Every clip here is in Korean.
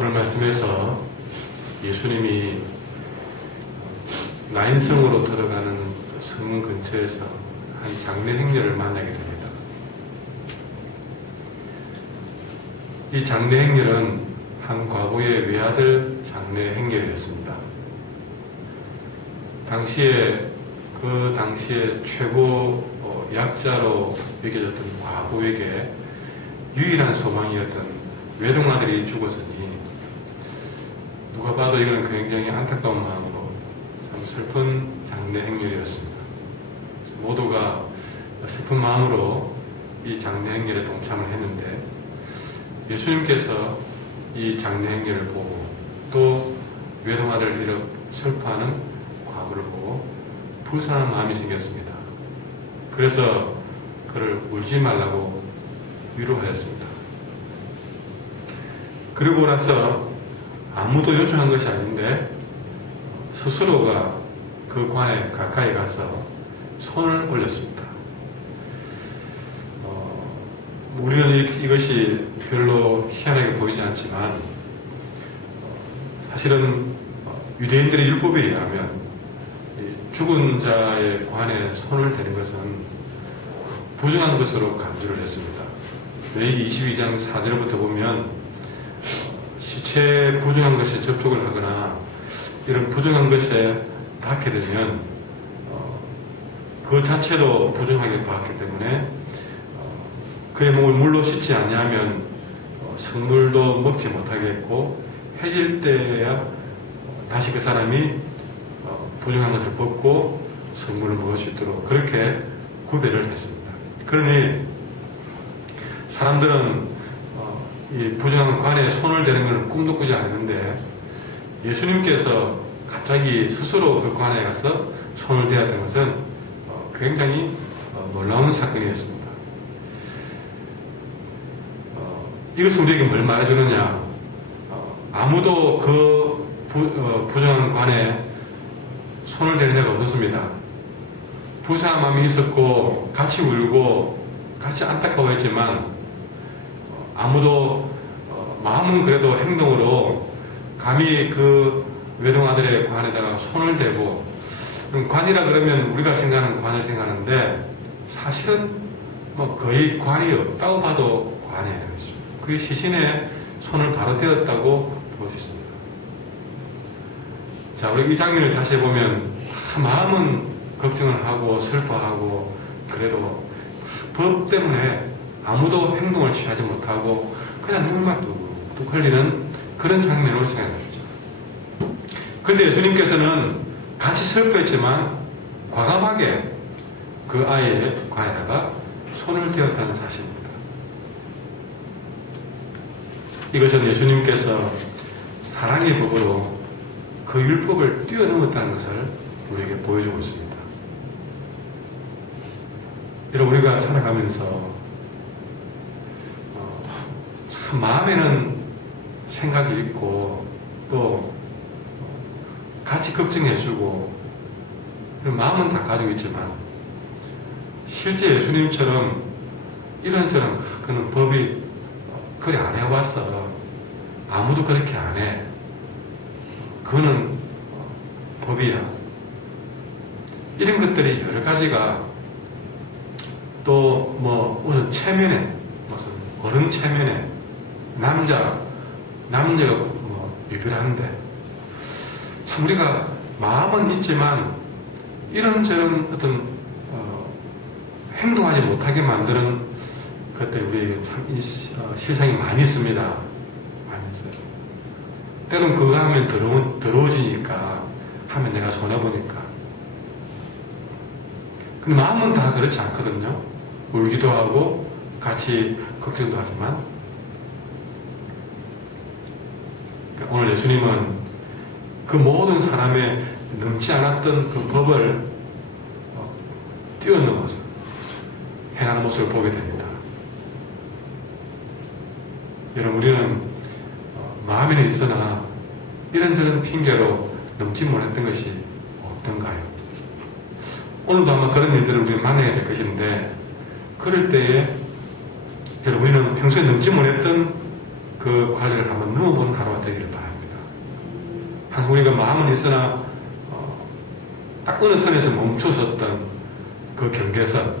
오늘 말씀에서 예수님이 나인성으로 들어가는 성문 근처에서 한 장례 행렬을 만나게 됩니다. 이 장례 행렬은 한 과부의 외아들 장례 행렬이었습니다. 그 당시에 최고 약자로 여겨졌던 과부에게 유일한 소망이었던 외동아들이 죽었으니 누가 봐도 이건 굉장히 안타까운 마음으로 참 슬픈 장례 행렬이었습니다. 모두가 슬픈 마음으로 이 장례 행렬에 동참을 했는데 예수님께서 이 장례 행렬을 보고 또 외동아들을 이렇게 슬퍼하는 과부를 보고 불쌍한 마음이 생겼습니다. 그래서 그를 울지 말라고 위로하였습니다. 그리고 나서 아무도 요청한 것이 아닌데 스스로가 그 관에 가까이 가서 손을 올렸습니다. 우리는 이것이 별로 희한하게 보이지 않지만 사실은 유대인들의 율법에 의하면 죽은 자의 관에 손을 대는 것은 부정한 것으로 간주를 했습니다. 레위기 22장 4절부터 보면 시체에 부정한 것에 접촉을 하거나 이런 부정한 것에 닿게 되면 그 자체도 부정하게 봤기 때문에 그의 몸을 물로 씻지 아니하면 성물도 먹지 못하겠고 해질 때야 다시 그 사람이 부정한 것을 벗고 성물을 먹을 수 있도록 그렇게 구별을 했습니다. 그러니 사람들은 이 부정한 관에 손을 대는 것은 꿈도 꾸지 않았는데 예수님께서 갑자기 스스로 그 관에 가서 손을 대었던 것은 굉장히 놀라운 사건이었습니다. 이것은 우리에게 뭘 말해주느냐? 아무도 그 부정한 관에 손을 대는 데가 없었습니다. 불쌍한 마음이 있었고 같이 울고 같이 안타까워했지만 아무도 마음은 그래도 행동으로 감히 그 외동아들의 관에다가 손을 대고 관이라 그러면 우리가 생각하는 관을 생각하는데 사실은 거의 관이 없다고 봐도 관이 되겠죠. 그 시신에 손을 바로 대었다고 볼 수 있습니다. 자, 우리 이 장면을 다시 해보면 마음은 걱정을 하고 슬퍼하고 그래도 법 때문에 아무도 행동을 취하지 못하고 그냥 눈만 뚝뚝 흘리는 그런 장면으로 생각합니다. 그런데 예수님께서는 같이 슬퍼했지만 과감하게 그 아이의 관에다가 손을 대었다는 사실입니다. 이것은 예수님께서 사랑의 법으로 그 율법을 뛰어넘었다는 것을 우리에게 보여주고 있습니다. 여러분, 우리가 살아가면서 참 마음에는 생각이 있고 또 같이 걱정해주고 마음은 다 가지고 있지만 실제 예수님처럼 이런저런 그는 법이 그래 안 해왔어. 아무도 그렇게 안 해. 그거는 법이야. 이런 것들이 여러 가지가 또 우선 체면에 무슨 어른 체면에 남자가 유별한데 참 우리가 마음은 있지만 이런저런 어떤 행동하지 못하게 만드는 것들이 우리에게 참 실상이 많이 있습니다. 많이 있어요. 때론 그거 하면 더러워지니까 하면 내가 손해보니까. 근데 마음은 다 그렇지 않거든요. 울기도 하고 같이 걱정도 하지만 오늘 예수님은 그 모든 사람의 넘지 않았던 그 법을 뛰어넘어서 행하는 모습을 보게 됩니다. 여러분, 우리는 마음에는 있으나 이런저런 핑계로 넘지 못했던 것이 없던가요? 오늘도 아마 그런 일들을 우리는 만나야 될 것인데 그럴 때에 여러분 우리는 평소에 넘지 못했던 그 관리를 한번 넘어보는 하루가 되기를 바랍니다. 항상 우리가 마음은 있으나 딱 어느 선에서 멈춰섰던 그 경계선,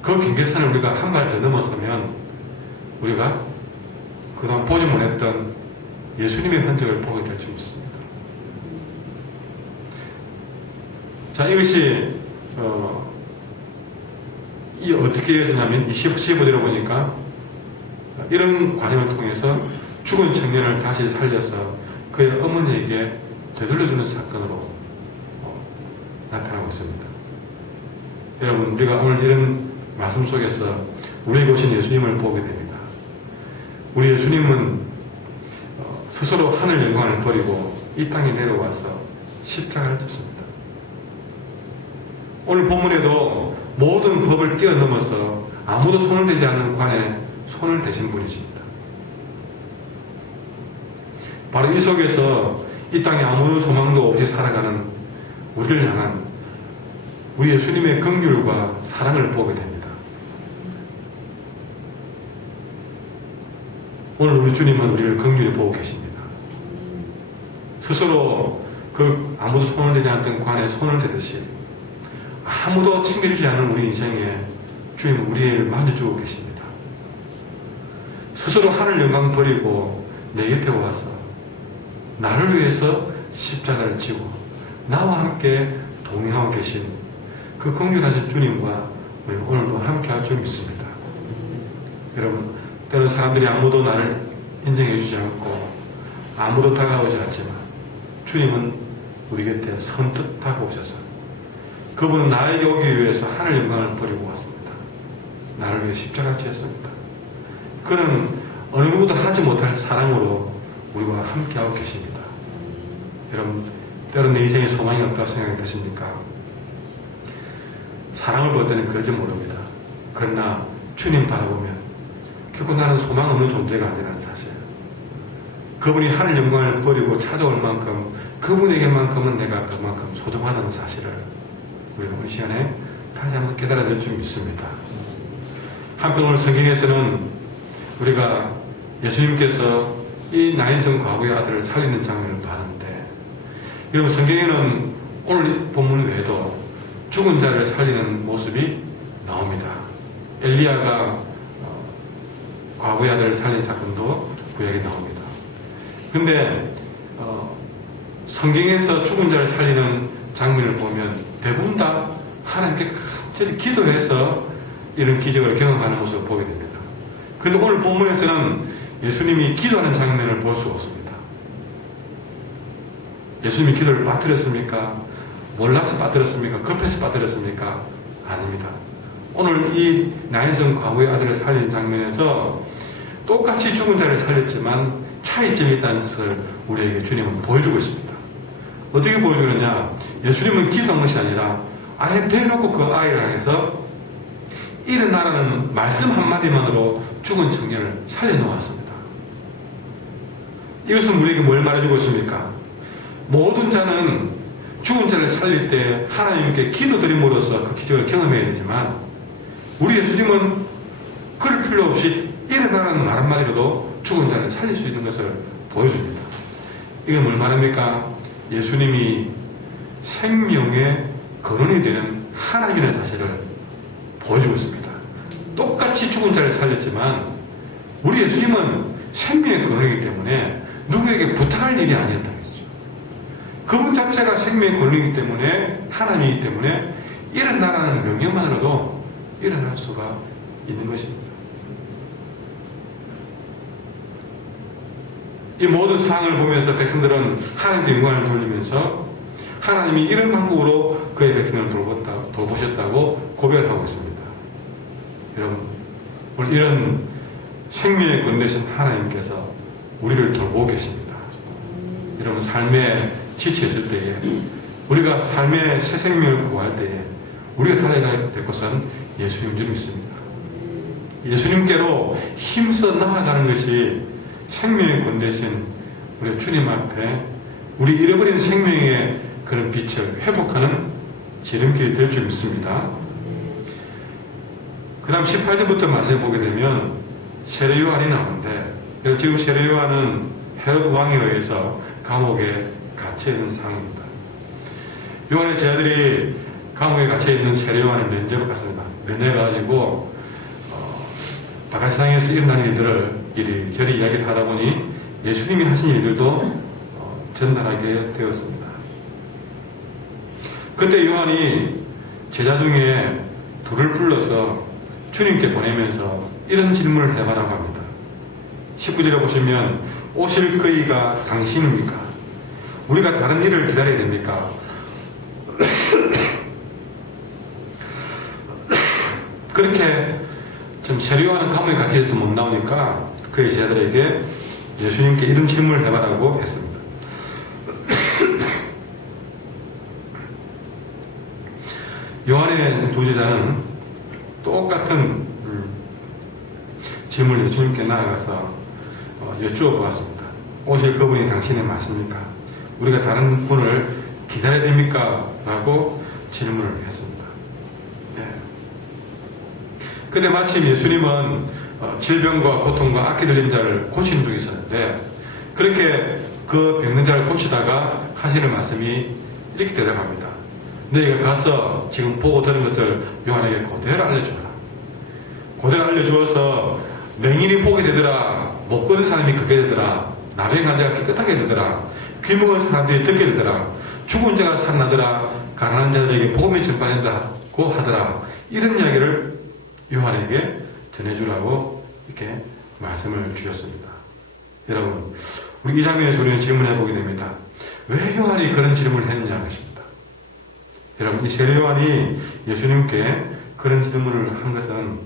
그 경계선을 우리가 한 발 더 넘어서면 우리가 그동안 보지 못했던 예수님의 흔적을 보게 될 줄 믿습니다. 자, 이것이 어떻게 이어지냐면 15절에 보니까 이런 과정을 통해서 죽은 청년을 다시 살려서 그의 어머니에게 되돌려주는 사건으로 나타나고 있습니다. 여러분, 우리가 오늘 이런 말씀 속에서 우리에게 오신 예수님을 보게 됩니다. 우리 예수님은 스스로 하늘 영광을 버리고 이 땅에 내려와서 십자가를 졌습니다. 오늘 본문에도 모든 법을 뛰어넘어서 아무도 손을 대지 않는 관에 손을 대신 분이십니다. 바로 이 속에서 이 땅에 아무 소망도 없이 살아가는 우리를 향한 우리 예수님의 긍휼과 사랑을 보게 됩니다. 오늘 우리 주님은 우리를 긍휼히 보고 계십니다. 스스로 그 아무도 손을 대지 않던 관에 손을 대듯이 아무도 챙겨주지 않는 우리 인생에 주님은 우리를 만져주고 계십니다. 스스로 하늘 영광 버리고 내 곁에 와서 나를 위해서 십자가를 지고 나와 함께 동행하고 계신 그 긍휼하신 주님과 우리는 오늘도 함께 할 줄 믿습니다. 여러분, 때로는 사람들이 아무도 나를 인정해 주지 않고 아무도 다가오지 않지만 주님은 우리 곁에 선뜻 다가오셔서 그분은 나에게 오기 위해서 하늘 영광을 버리고 왔습니다. 나를 위해 십자가를 지었습니다. 그는 어느 누구도 하지 못할 사랑으로 우리와 함께하고 계십니다. 여러분, 때로는 내 인생에 소망이 없다고 생각이 드십니까? 사랑을 볼 때는 그러지 모릅니다. 그러나 주님 바라보면 결국 나는 소망 없는 존재가 아니라는 사실, 그분이 하늘 영광을 버리고 찾아올 만큼 그분에게만큼은 내가 그만큼 소중하다는 사실을 우리가 오늘 시간에 다시 한번 깨달아야 될 줄 믿습니다. 한편 오늘 성경에서는 우리가 예수님께서 이 나인성 과부의 아들을 살리는 장면을 봤는데, 여러분, 성경에는 오늘 본문 외에도 죽은 자를 살리는 모습이 나옵니다. 엘리야가 과부의 아들을 살린 사건도 구약에 나옵니다. 그런데 성경에서 죽은 자를 살리는 장면을 보면 대부분 다 하나님께 간절히 기도해서 이런 기적을 경험하는 모습을 보게 됩니다. 그런데 오늘 본문에서는 예수님이 기도하는 장면을 볼 수 없습니다. 예수님이 기도를 빠뜨렸습니까? 몰라서 빠뜨렸습니까? 급해서 빠뜨렸습니까? 아닙니다. 오늘 이 나인성 과부의 아들을 살린 장면에서 똑같이 죽은 자를 살렸지만 차이점이 있다는 것을 우리에게 주님은 보여주고 있습니다. 어떻게 보여주느냐? 예수님은 기도한 것이 아니라 아예 대놓고 그 아이를 향해서 일어나라는 말씀 한마디만으로 죽은 청년을 살려놓았습니다. 이것은 우리에게 뭘 말해주고 있습니까? 모든 자는 죽은 자를 살릴 때 하나님께 기도드림으로써 그 기적을 경험해야 되지만 우리 예수님은 그럴 필요 없이 일어나라는 말 한마디로도 죽은 자를 살릴 수 있는 것을 보여줍니다. 이게 뭘 말합니까? 예수님이 생명의 근원이 되는 하나님이라는 사실을 보여주고 있습니다. 똑같이 죽은 자를 살렸지만 우리 예수님은 생명의 근원이기 때문에 누구에게 부탁할 일이 아니었다. 그분 자체가 생명의 권리이기 때문에 하나님이기 때문에 일어나라는 명령만으로도 일어날 수가 있는 것입니다. 이 모든 상황을 보면서 백성들은 하나님께 영광을 돌리면서 하나님이 이런 방법으로 그의 백성을 돌보셨다고 고백을 하고 있습니다. 여러분, 오늘 이런 생명의 권 되신 하나님께서 우리를 돌보고 계십니다. 여러분, 삶에 지쳐있을 때에 우리가 삶의 새 생명을 구할 때에 우리가 달려가야 될 것은 예수님 줄 믿습니다. 예수님께로 힘써 나아가는 것이 생명의 권 되신 우리 주님 앞에 우리 잃어버린 생명의 그런 빛을 회복하는 지름길이 될 줄 믿습니다. 그 다음 18절부터 말씀을 보게 되면 세례요한이 나오는데 지금 세례 요한은 헤로드 왕에 의해서 감옥에 갇혀 있는 상황입니다. 요한의 제자들이 감옥에 갇혀 있는 세례 요한을 면접을 갔습니다. 면회가지고 바깥 세상에서 일어난 일들을 이리저리 이야기를 하다 보니 예수님이 하신 일들도 전달하게 되었습니다. 그때 요한이 제자 중에 둘을 불러서 주님께 보내면서 이런 질문을 해봐라고 합니다. 19절에 보시면 오실 그이가 당신입니까? 우리가 다른 일을 기다려야 됩니까? 그렇게 좀 세례 요한은 감옥에 갇혀있어서 못 나오니까 그의 제자들에게 예수님께 이런 질문을 해봐라고 했습니다. 요한의 두 제자는 똑같은 질문을 예수님께 나아가서 여쭈어 보았습니다. 오실 그분이 당신이 맞습니까? 우리가 다른 분을 기다려야 됩니까? 라고 질문을 했습니다. 근데 마침 예수님은 질병과 고통과 악기 들린 자를 고치는 중에 있었는데 그렇게 그 병든 자를 고치다가 하시는 말씀이 이렇게 대답합니다. 너희가 가서 지금 보고 들은 것을 요한에게 그대로 알려주어라. 그대로 알려주어서 맹인이 보게 되더라. 못 걷는 사람이 걷게 되더라. 나병 환자가 깨끗하게 되더라. 귀 먹은 사람들이 듣게 되더라. 죽은 자가 살아나더라. 가난한 자들에게 복음이 전파된다고 하더라. 이런 이야기를 요한에게 전해주라고 이렇게 말씀을 주셨습니다. 여러분, 우리 이 장면에서 우리는 질문해 보게 됩니다. 왜 요한이 그런 질문을 했느냐 것입니다. 여러분, 이 세례 요한이 예수님께 그런 질문을 한 것은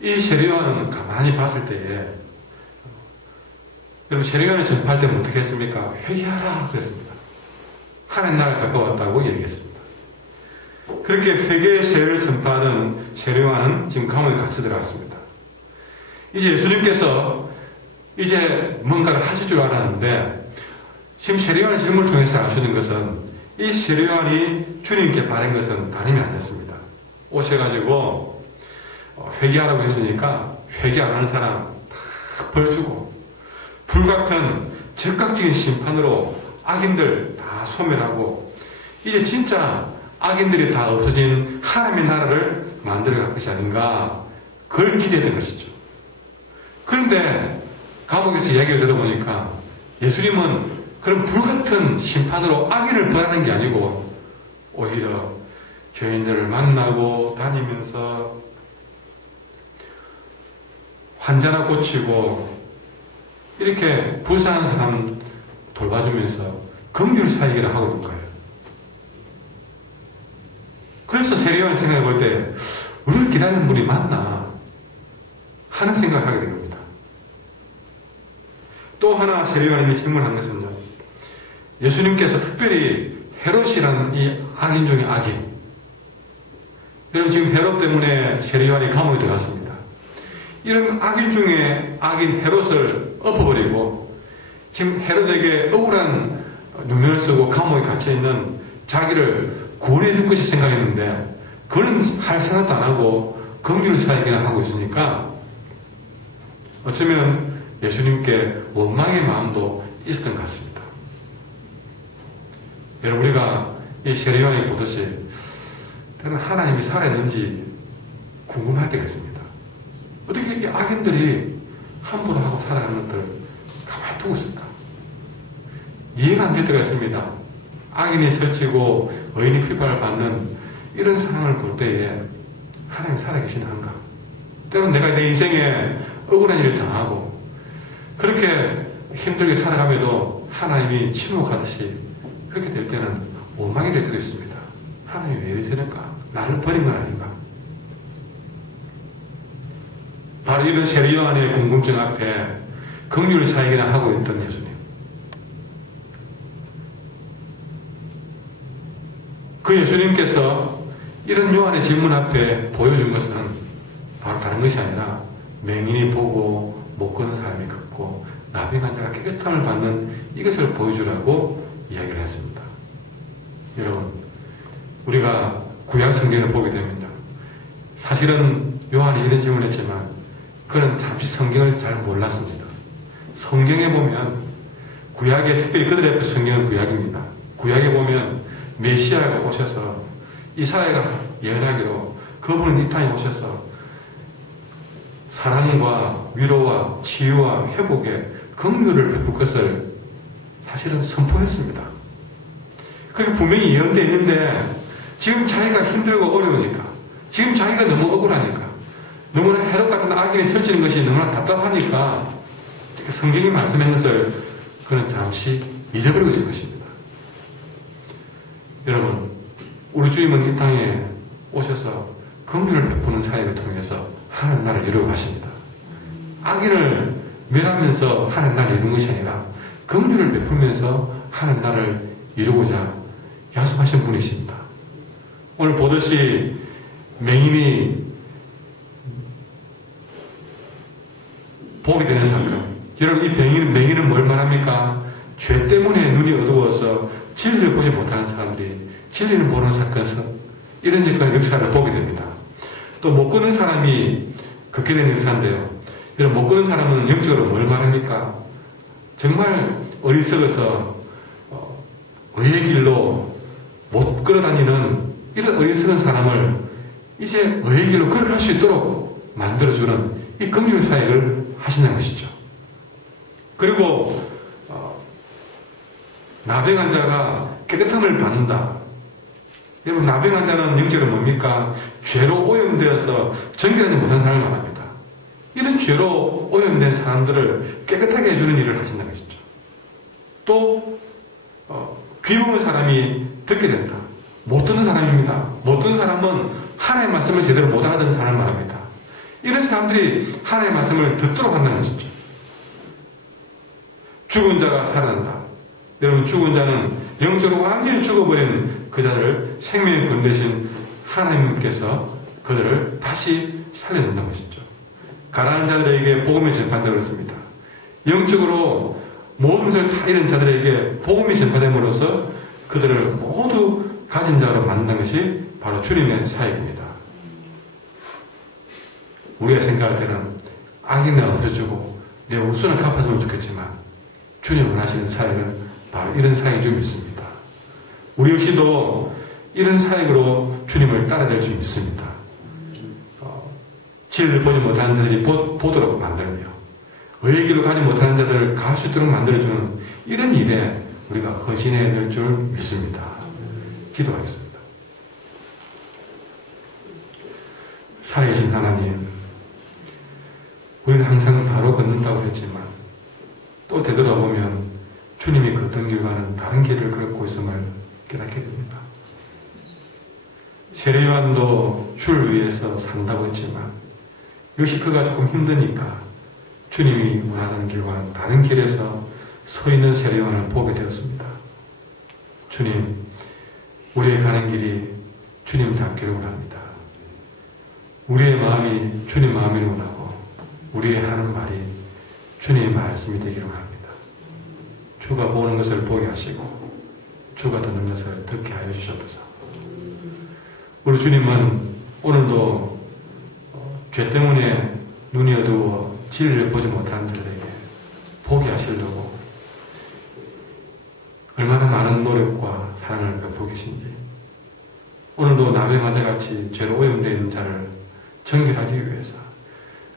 이 세례 요한은 가만히 봤을 때에 여러분, 세례 요한이 전파할 때는 어떻게 했습니까? 회개하라 그랬습니다. 하나님 나라가 가까웠다고 얘기했습니다. 그렇게 회개의 세례를 선포하던 세례 요한은 지금 감옥에 갇혀 들어갔습니다. 이제 예수님께서 이제 뭔가를 하실 줄 알았는데 지금 세례 요한의 질문을 통해서 아시는 것은 이 세례 요한이 주님께 바란 것은 다름이 아니었습니다. 오셔가지고 회개하라고 했으니까 회개 안 하는 사람 다 벌 주고 불같은 즉각적인 심판으로 악인들 다 소멸하고 이제 진짜 악인들이 다 없어진 하나님의 나라를 만들어갈 것이 아닌가 그걸 기대했던 것이죠. 그런데 감옥에서 이야기를 들어보니까 예수님은 그런 불같은 심판으로 악인을 벌하는 게 아니고 오히려 죄인들을 만나고 다니면서 환자나 고치고 이렇게 부상한 사람 돌봐주면서 긍휼 사역을 하고 있는 거예요. 그래서 세례 요한이 생각해 볼 때 우리가 기다리는 분이 맞나 하는 생각을 하게 된 겁니다. 또 하나 세례 요한이 질문한 것은요. 예수님께서 특별히 헤롯이라는 이 악인 중의 악인. 여러분 지금 헤롯 때문에 세례 요한이 감옥에 들어갔습니다. 이런 악인 중에 악인 헤롯을 엎어버리고 지금 헤롯에게 억울한 누명을 쓰고 감옥에 갇혀있는 자기를 구원해 줄 것이 생각했는데 그는 할 생각도 안 하고 긍휼 사역이나 하고 있으니까 어쩌면 예수님께 원망의 마음도 있었던 것 같습니다. 여러분 우리가 이 세례 요한에게 보듯이 때로는 하나님이 살아있는지 궁금할 때가 있습니다. 어떻게 이렇게 악인들이 함부로 하고 살아가는 것들을 가만히 두고 있을까? 이해가 안 될 때가 있습니다. 악인이 설치고 의인이 비판을 받는 이런 상황을 볼 때에 하나님이 살아계시나 한가? 때로는 내가 내 인생에 억울한 일을 당하고 그렇게 힘들게 살아가면도 하나님이 침묵하듯이 그렇게 될 때는 원망이 될 때도 있습니다. 하나님이 왜 이러시는가? 나를 버린 건 아닌가? 바로 이런 세례 요한의 궁금증 앞에 긍휼 사역이나 하고 있던 예수님. 그 예수님께서 이런 요한의 질문 앞에 보여준 것은 바로 다른 것이 아니라 맹인이 보고 못 걷는 사람이 걷고 나병 환자가 깨끗함을 받는 이것을 보여주라고 이야기를 했습니다. 여러분 우리가 구약 성경을 보게 되면요 사실은 요한이 이런 질문을 했지만 그는 잠시 성경을 잘 몰랐습니다. 성경에 보면 구약에, 특별히 그들 앞에 성경은 구약입니다. 구약에 보면 메시아가 오셔서 이사야가 예언하기로 그분은 이 땅에 오셔서 사랑과 위로와 치유와 회복의 긍휼을 베풀 것을 사실은 선포했습니다. 그게 분명히 예언되어 있는데 지금 자기가 힘들고 어려우니까, 지금 자기가 너무 억울하니까, 너무나 해롭 같은 악인이 설치는 것이 너무나 답답하니까 성경이 말씀한 것을 그는 잠시 잊어버리고 있을 것입니다. 여러분, 우리 주님은 이 땅에 오셔서 긍휼을 베푸는 사역을 통해서 하나님 나라를 이루어 가십니다. 악인을 멸하면서 하나님 나라를 이루는 것이 아니라 긍휼을 베풀면서 하나님 나라를 이루고자 약속하신 분이십니다. 오늘 보듯이 맹인이 복이 되는 사건. 여러분, 이 맹인은 뭘 말합니까? 죄 때문에 눈이 어두워서 진리를 보지 못하는 사람들이 진리를 보는 사건, 이런 역사를 보게 됩니다. 또 못 걷는 사람이 걷게 되는 역사인데요. 여러분, 못 걷는 사람은 영적으로 뭘 말합니까? 정말 어리석어서 의의 길로 못 걸어다니는 이런 어리석은 사람을 이제 의의 길로 걸어갈 수 있도록 만들어주는 이 긍휼 사역을 하신다는 것이죠. 그리고 나병 환자가 깨끗함을 받는다. 여러분, 나병 환자는 영적으로 뭡니까? 죄로 오염되어서 정결하지 못한 사람을 말합니다. 이런 죄로 오염된 사람들을 깨끗하게 해주는 일을 하신다는 것이죠. 또 귀 먹은 사람이 듣게 된다. 못 듣는 사람입니다. 못 듣는 사람은 하나님의 말씀을 제대로 못 알아듣는 사람을 말합니다. 이런 사람들이 하나님의 말씀을 듣도록 한다는 것이죠. 죽은 자가 살아난다. 여러분, 죽은 자는 영적으로 완전히 죽어버린 그 자를 생명의 군 대신 하나님께서 그들을 다시 살려낸다는 것이죠. 가난한 자들에게 복음이 전파되고 있습니다. 영적으로 모든 것을 다 잃은 자들에게 복음이 전파됨으로써 그들을 모두 가진 자로 만든 것이 바로 주님의 사역입니다. 우리가 생각할 때는 악인을 없애주고 내 우선을 갚아주면 좋겠지만 주님 원하시는 사역은 바로 이런 사역인 줄 믿습니다. 우리 역시도 이런 사역으로 주님을 따라갈 줄 믿습니다. 진리를 보지 못하는 자들이 보도록 만들며 의의 길로 가지 못하는 자들을 갈 수 있도록 만들어주는 이런 일에 우리가 헌신해야 될 줄 믿습니다. 기도하겠습니다. 살아계신 하나님, 우리는 항상 바로 걷는다고 했지만 또 되돌아보면 주님이 걷던 길과는 다른 길을 걷고 있음을 깨닫게 됩니다. 세례 요한도 주를 위해서 산다고 했지만 역시 그가 조금 힘드니까 주님이 원하는 길과는 다른 길에서 서 있는 세례 요한을 보게 되었습니다. 주님, 우리의 가는 길이 주님 닮기를 원합니다. 우리의 마음이 주님 마음이를 원하고 우리의 하는 말이 주님의 말씀이 되기를 원합니다. 주가 보는 것을 보게 하시고 주가 듣는 것을 듣게 하여 주셔서 우리 주님은 오늘도 죄 때문에 눈이 어두워 진리를 보지 못하는 자들에게 보게 하시려고 얼마나 많은 노력과 사랑을 베푸고 계신지 오늘도 나병 환자같이 죄로 오염되어 있는 자를 정결하기 위해서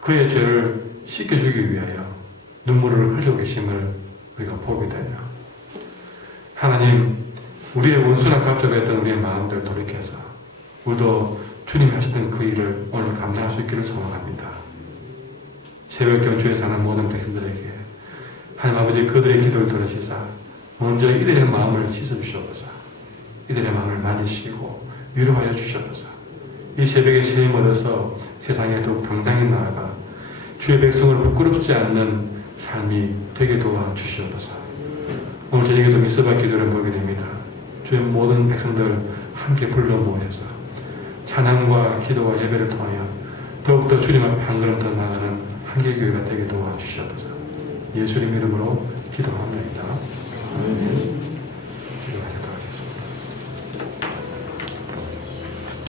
그의 죄를 씻겨주기 위하여 눈물을 흘리고 계심을 우리가 보게 되며 하나님, 우리의 원수나 갑자기 했던 우리의 마음들을 돌이켜서 우리도 주님이 하시던 그 일을 오늘 감당할 수 있기를 소망합니다. 새벽 경주에 사는 모든 백성들에게 하나님 아버지 그들의 기도를 들으시사 먼저 이들의 마음을 씻어주시옵소서. 이들의 마음을 만지시고 위로하여 주시옵소서. 이 새벽에 새 힘 얻어서 세상에 더욱 당당히 나아가 주의 백성을 부끄럽지 않는 삶이 되게 도와주시옵소서. 오늘 저녁에도 미스바 기도를 모이게 됩니다. 주의 모든 백성들 함께 불러 모으셔서 찬양과 기도와 예배를 통하여 더욱더 주님 앞에 한 걸음 더 나가는 한길교회가 되게 도와주시옵소서. 예수님 이름으로 기도합니다. 아멘.